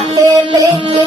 কালে লেগে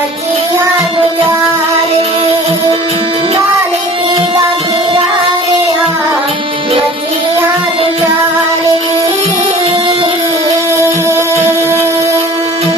Bakiya Nuya